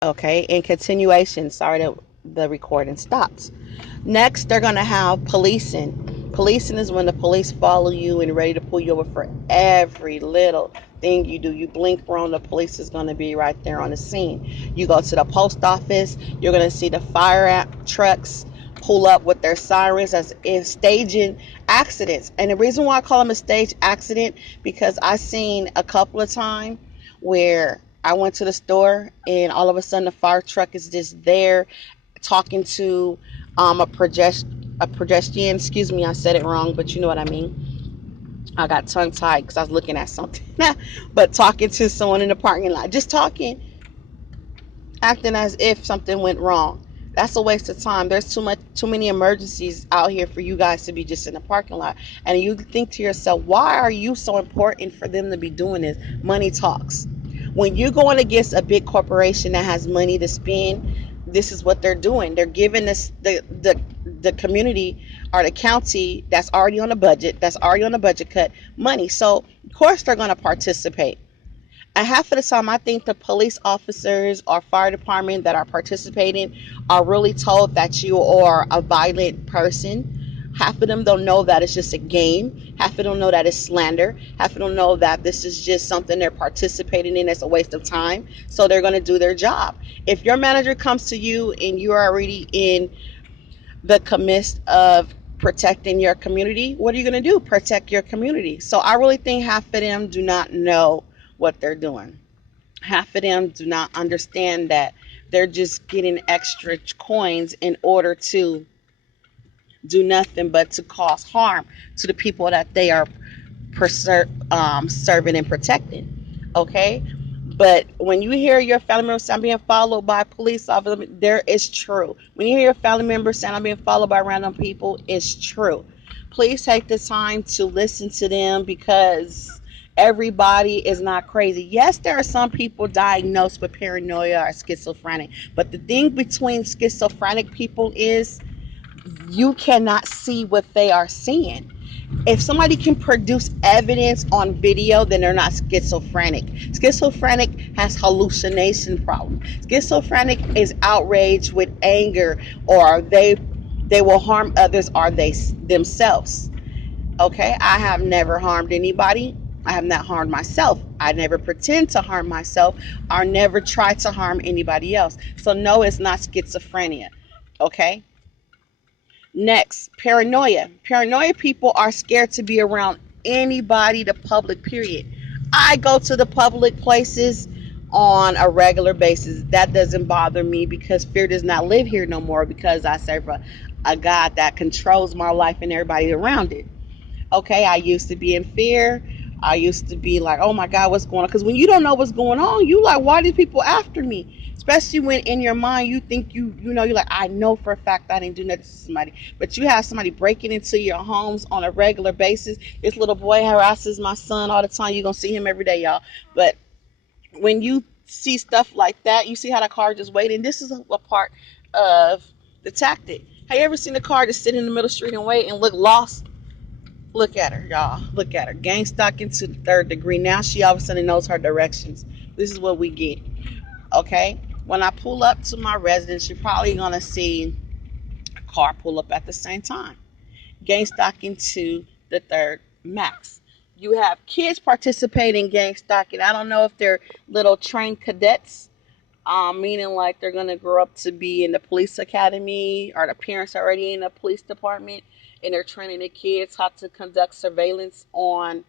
Okay, in continuation, sorry that the recording stops. Next, they're going to have policing. Policing is when the police follow you and ready to pull you over for every little thing you do. You blink wrong, the police is going to be right there on the scene. You go to the post office, you're going to see the trucks pull up with their sirens as if staging accidents. And the reason why I call them a stage accident, because I seen a couple of times where I went to the store and all of a sudden the fire truck is just there talking to a projection. Excuse me, I said it wrong, but you know what I mean. I got tongue tied because I was looking at something. But talking to someone in the parking lot, just talking, acting as if something went wrong. That's a waste of time. There's too many emergencies out here for you guys to be just in the parking lot. And you think to yourself, why are you so important for them to be doing this? Money talks. When you're going against a big corporation that has money to spend, this is what they're doing. They're giving this the community or the county that's already on a budget cut money. So of course they're going to participate. And half of the time, I think the police officers or fire department that are participating are really told that you are a violent person. Half of them don't know that it's just a game. Half of them know that it's slander. Half of them know that this is just something they're participating in that's a waste of time. So they're going to do their job. If your manager comes to you and you're already in the commist of protecting your community, what are you going to do? Protect your community. So I really think half of them do not know what they're doing. Half of them do not understand that they're just getting extra coins in order to do nothing but to cause harm to the people that they are serving and protecting. Okay? But when you hear your family member saying I'm being followed by police officers, there is true. When you hear your family member saying I'm being followed by random people, it's true. Please take the time to listen to them because everybody is not crazy. Yes, there are some people diagnosed with paranoia or schizophrenic, but the thing between schizophrenic people is you cannot see what they are seeing. If somebody can produce evidence on video, then they're not schizophrenic. Schizophrenic has hallucination problems. Schizophrenic is outraged with anger, or they will harm others, or they themselves. Okay, I have never harmed anybody. I have not harmed myself. I never pretend to harm myself or never try to harm anybody else. So no, it's not schizophrenia. Okay. Next, paranoia. Paranoia people are scared to be around anybody, the public, period. I go to the public places on a regular basis. That doesn't bother me because fear does not live here no more because I serve a God that controls my life and everybody around it. Okay, I used to be in fear. I used to be like, oh my God, what's going on? Because when you don't know what's going on, you like, why are these people after me? Especially when in your mind you think you're like, I know for a fact I didn't do nothing to somebody. But you have somebody breaking into your homes on a regular basis. This little boy harasses my son all the time. You're going to see him every day, y'all. But when you see stuff like that, you see how the car just waiting. This is a part of the tactic. Have you ever seen a car just sit in the middle of the street and wait and look lost? Look at her, y'all. Look at her. Gang stalking to the third degree. Now she all of a sudden knows her directions. This is what we get. Okay? When I pull up to my residence, you're probably going to see a car pull up at the same time. Gang stalking to the third max. You have kids participating in gang stalking. I don't know if they're little trained cadets, meaning like they're going to grow up to be in the police academy or the parents already in the police department and they're training the kids how to conduct surveillance on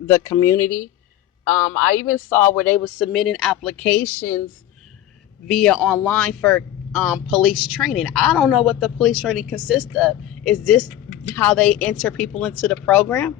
the community. I even saw where they were submitting applications via online for police training. I don't know what the police training consists of. Is this how they enter people into the program?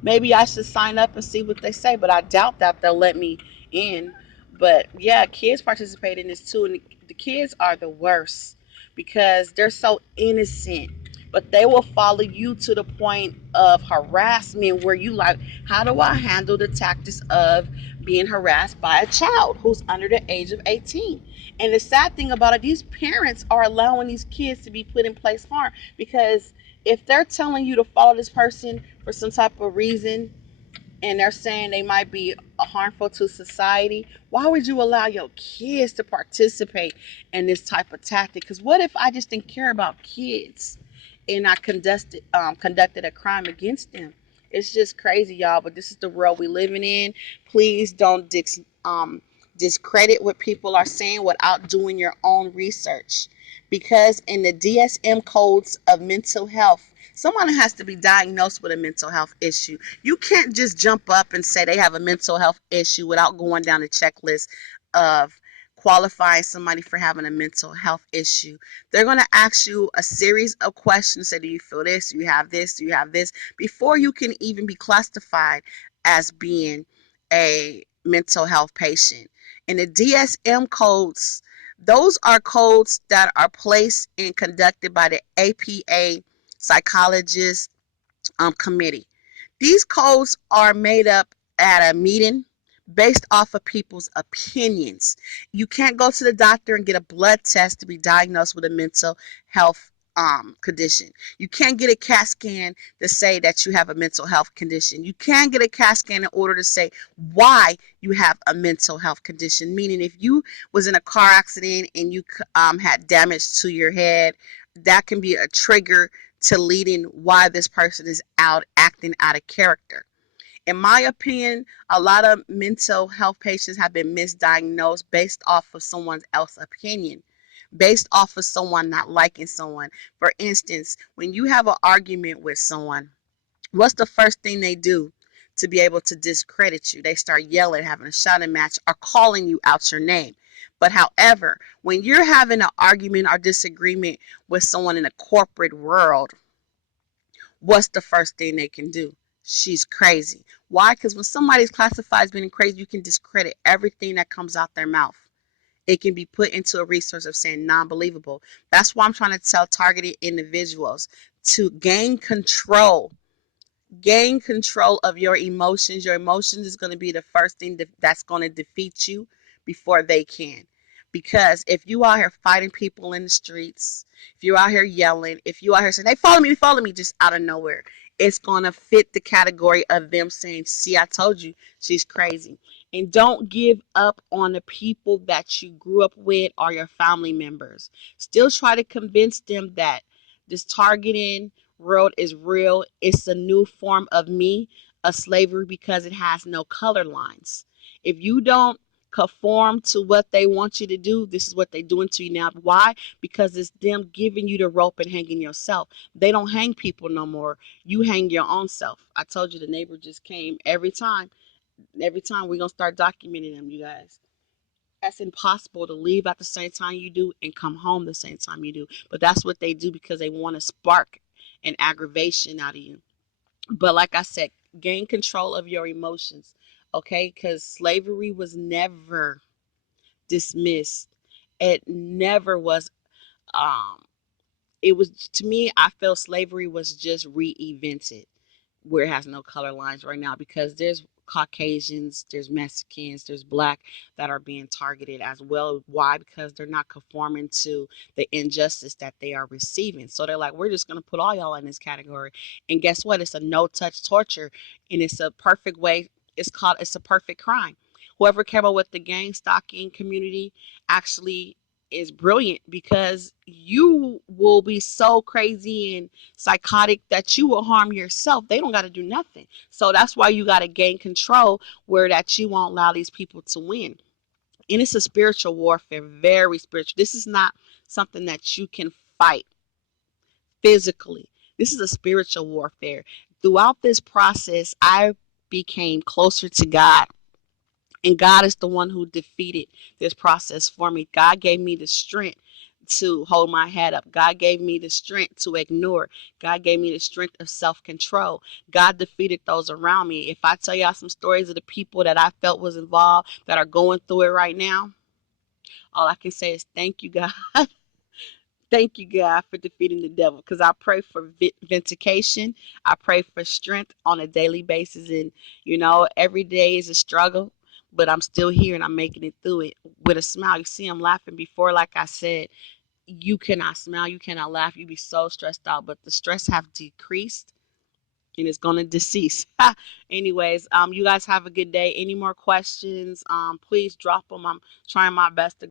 Maybe I should sign up and see what they say, but I doubt that they'll let me in. But yeah, kids participate in this too, and the kids are the worst because they're so innocent. But they will follow you to the point of harassment where you like, how do I handle the tactics of being harassed by a child who's under the age of 18? And the sad thing about it, these parents are allowing these kids to be put in place harm because if they're telling you to follow this person for some type of reason, and they're saying they might be harmful to society, why would you allow your kids to participate in this type of tactic? Because what if I just didn't care about kids and I conducted a crime against them? It's just crazy, y'all. But this is the world we living in. Please don't discredit what people are saying without doing your own research, because in the DSM codes of mental health, someone has to be diagnosed with a mental health issue. You can't just jump up and say they have a mental health issue without going down the checklist of qualifying somebody for having a mental health issue. They're going to ask you a series of questions. Say, do you feel this? Do you have this? Do you have this? Before you can even be classified as being a mental health patient. And the DSM codes, those are codes that are placed and conducted by the APA psychologist committee. These codes are made up at a meeting based off of people's opinions. You can't go to the doctor and get a blood test to be diagnosed with a mental health condition. You can't get a CAT scan to say that you have a mental health condition. You can't get a CAT scan in order to say why you have a mental health condition. Meaning, if you was in a car accident and you had damage to your head, that can be a trigger to leading why this person is out acting out of character. In my opinion, a lot of mental health patients have been misdiagnosed based off of someone else's opinion, based off of someone not liking someone. For instance, when you have an argument with someone, what's the first thing they do to be able to discredit you? They start yelling, having a shouting match, or calling you out your name. But however, when you're having an argument or disagreement with someone in the corporate world, what's the first thing they can do? She's crazy. Why? Because when somebody's classified as being crazy, you can discredit everything that comes out their mouth. It can be put into a resource of saying non-believable. That's why I'm trying to tell targeted individuals to gain control of your emotions. Your emotions is going to be the first thing that's going to defeat you before they can. Because if you out here fighting people in the streets, if you out here yelling, if you out here saying, they follow me, just out of nowhere, it's going to fit the category of them saying, see, I told you, she's crazy. And don't give up on the people that you grew up with or your family members. Still try to convince them that this targeting world is real. It's a new form of a slavery, because it has no color lines. If you don't conform to what they want you to do, this is what they're doing to you now. Why? Because it's them giving you the rope and hanging yourself. They don't hang people no more. You hang your own self. I told you the neighbor just came every time. Every time we're going to start documenting them, you guys. That's impossible to leave at the same time you do and come home the same time you do. But that's what they do because they want to spark an aggravation out of you. But like I said, gain control of your emotions, okay? Because slavery was never dismissed. It never was. Um, it was, to me, I feel slavery was just reinvented, where it has no color lines right now, because there's Caucasians, there's Mexicans, there's black that are being targeted as well. Why? Because they're not conforming to the injustice that they are receiving. So they're like, we're just going to put all y'all in this category. And guess what? It's a no touch torture, and it's a perfect way. It's a perfect crime. Whoever came up with the gang stalking community actually is brilliant, because you will be so crazy and psychotic that you will harm yourself. They don't got to do nothing. So that's why you got to gain control, where that you won't allow these people to win. And it's a spiritual warfare, very spiritual. This is not something that you can fight physically. This is a spiritual warfare. Throughout this process, I became closer to God. And God is the one who defeated this process for me. God gave me the strength to hold my head up. God gave me the strength to ignore. God gave me the strength of self-control. God defeated those around me. If I tell y'all some stories of the people that I felt was involved that are going through it right now, all I can say is thank you, God. Thank you, God, for defeating the devil. Because I pray for vindication. I pray for strength on a daily basis. And, every day is a struggle, but I'm still here and I'm making it through it with a smile. You see, I'm laughing before, like I said, you cannot smile, you cannot laugh. You be so stressed out, but the stress have decreased. and it's going to decease. Anyways, you guys have a good day. Any more questions, please drop them. I'm trying my best to